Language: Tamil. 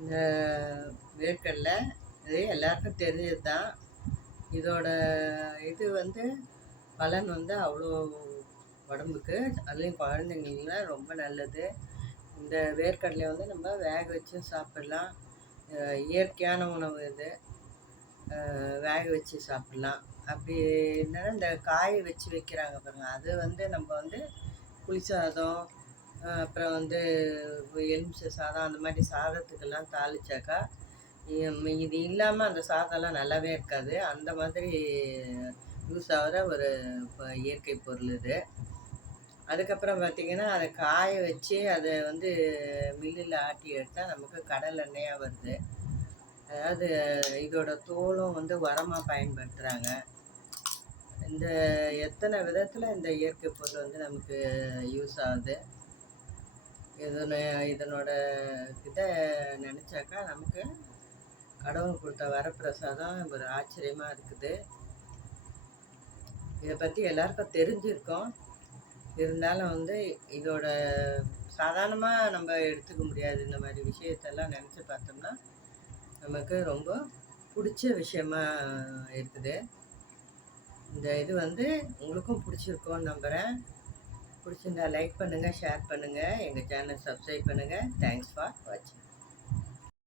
இந்த வேர்க்கடலை இது எல்லாருக்கும் தெரிஞ்சது தான் இதோட இது வந்து பலன் வந்து அவ்வளோ உடம்புக்கு. அதுலேயும் குழந்தைங்களுக்குலாம் ரொம்ப நல்லது. இந்த வேர்க்கடலையை வந்து நம்ம வேக வச்சும் சாப்பிட்லாம். இயற்கையான உணவு இது. வேக வச்சு சாப்பிட்லாம். அப்படி என்னென்னா இந்த காய வச்சு வைக்கிறாங்க பாருங்கள் அது வந்து நம்ம வந்து புளி சாதம் அப்புறம் வந்து எலுமிச்சை சாதம் அந்த மாதிரி சாதத்துக்கெல்லாம் தாளிச்சாக்கா இது இல்லாமல் அந்த சாதம்லாம் நல்லாவே இருக்காது. அந்த மாதிரி யூஸ் ஆகிற ஒரு இயற்கை பொருள் இது. அதுக்கப்புறம் பார்த்திங்கன்னா அதை காய வச்சு அதை வந்து மில்லில் ஆட்டி எடுத்தால் நமக்கு கடல் எண்ணெயாக வருது. அதாவது இதோட தோலும் வந்து உரமாக பயன்படுத்துகிறாங்க இந்த எத்தனை விதத்தில் இந்த இயற்கை பொருள் வந்து நமக்கு யூஸ் ஆகுது? இதனை இதனோட இதை நினச்சாக்கா நமக்கு கடவுள் கொடுத்த வரப்பிரசாதம் ஒரு ஆச்சரியமாக இருக்குது. இதை பற்றி எல்லாருக்கும் தெரிஞ்சிருக்கோம். இருந்தாலும் வந்து இதோட சாதாரணமாக நம்ம எடுத்துக்க முடியாது. இந்த மாதிரி விஷயத்தெல்லாம் நினச்சி பார்த்தோம்னா நமக்கு ரொம்ப பிடிச்ச விஷயமா இருக்குது. இந்த இது வந்து உங்களுக்கும் பிடிச்சிருக்கோன்னு நம்புகிறேன் பிடிச்சிருந்தா லைக் பண்ணுங்கள் ஷேர் பண்ணுங்கள் எங்கள் சேனல் சப்ஸ்கிரைப் பண்ணுங்கள் தேங்க்ஸ் ஃபார் வாட்சிங்